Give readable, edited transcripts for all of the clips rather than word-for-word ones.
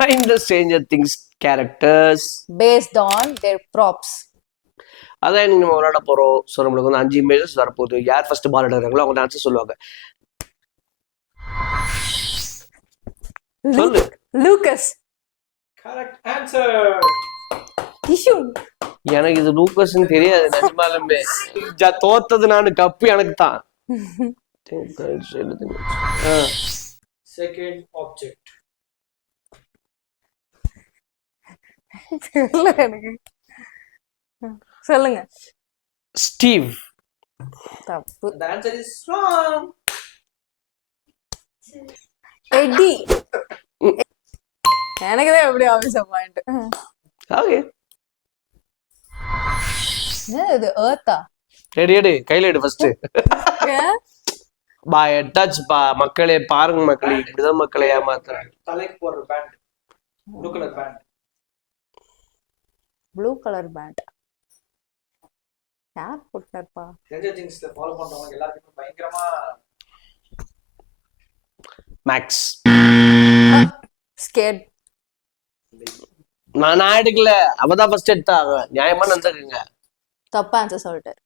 find the Stranger Things characters based on their props. அதான் இன்னைக்கு நம்ம விளையாட போறோம். ஸோ நம்மளுக்கு வந்து 5 இமேஜஸ் வரப்போகுது. யார் ஃபர்ஸ்ட் பால் எடுக்கிறாங்களோ அவங்க ஆன்சர் சொல்லுவாங்க. சொல்லு. Lucas. Correct answer. Tishu. எனக்கு இது லூக்கஸ்ன்னு தெரியாது நிஜமாலுமே. தோத்தது நான் கப்பு எனக்கு தான். Second object. சொல்லுங்க. ஸ்டீவ். தப்பு. The answer is wrong. எடி. எனக்கு தான் எப்படி ஆபீஸ் பாயிண்ட். ஓகே. இது எர்த்தா? எடு கையில எடு ஃபர்ஸ்ட். பா டச் பா மக்களே பாருங்க மக்களே இப்படிதான் மக்களை ஏமாத்துறாங்க. தலைக்கு போடுற band. Blue colour band. Blue colour band. யார் போட்டார்ப்பா? Stranger Thingsல ஃபாலோ பண்றவங்க எல்லாருக்கும் பயங்கரமா மேக்ஸ். ஸ்கேட். நான் எடுக்கல அவதான் ஃபர்ஸ்ட் எடுத்தாங்க. நியாயமா நடந்துக்குங்க. தப்பா ஆன்சர் சொல்லிட்டாரு.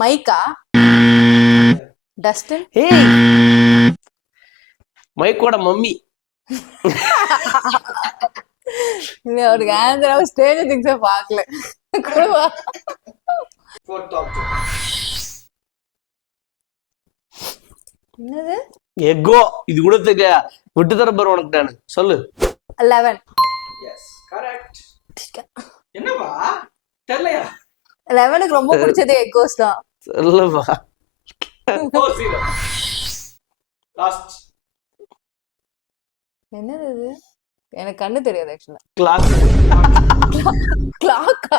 மைக்கா? டஸ்டின்? ஏய் மைக்கோட மம்மி. இல்ல அவருக்கு ஆன்சர் ஸ்டேஜ் திங்ஸே பார்க்கல. குடுவா. fourth object. என்னது? எக்கோ இது கூட தெரிய விட்டு தர பாரு உனக்கு நான் சொல்லு. 11. Yes, correct. என்னவா? தெரியலையா? 11க்கு ரொம்ப பிடிச்சது எக்கோஸ் தான். சொல்லவா. 4-0. Last. என்னது இது? எனக்கு கண்ணு தெரியாது ஆக்சுவலா. கிளாக். கிளாக்கா?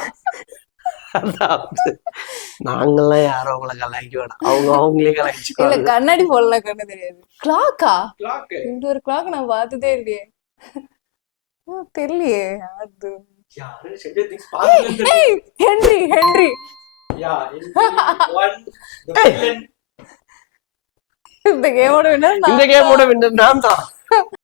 நாங்கெல்லாம் யாரும் அவங்கள கலாய்க்க வேணாம். அவங்களே இல்ல கலாய்ச்சுக்கோங்க. கண்ணாடி போடல கண்ணு தெரியாது. கிளாக்கா? Clock. இந்த ஒரு கிளாக் நான் பார்த்ததே இல்லையே. தெரியலையே அது. யாரு Stranger Things பாத்துட்டு? ஏய் Henry. Yeah, in one the villain. இந்த கேமோட வின்னர் இந்த கேமோட வின்னர் நான் தான்.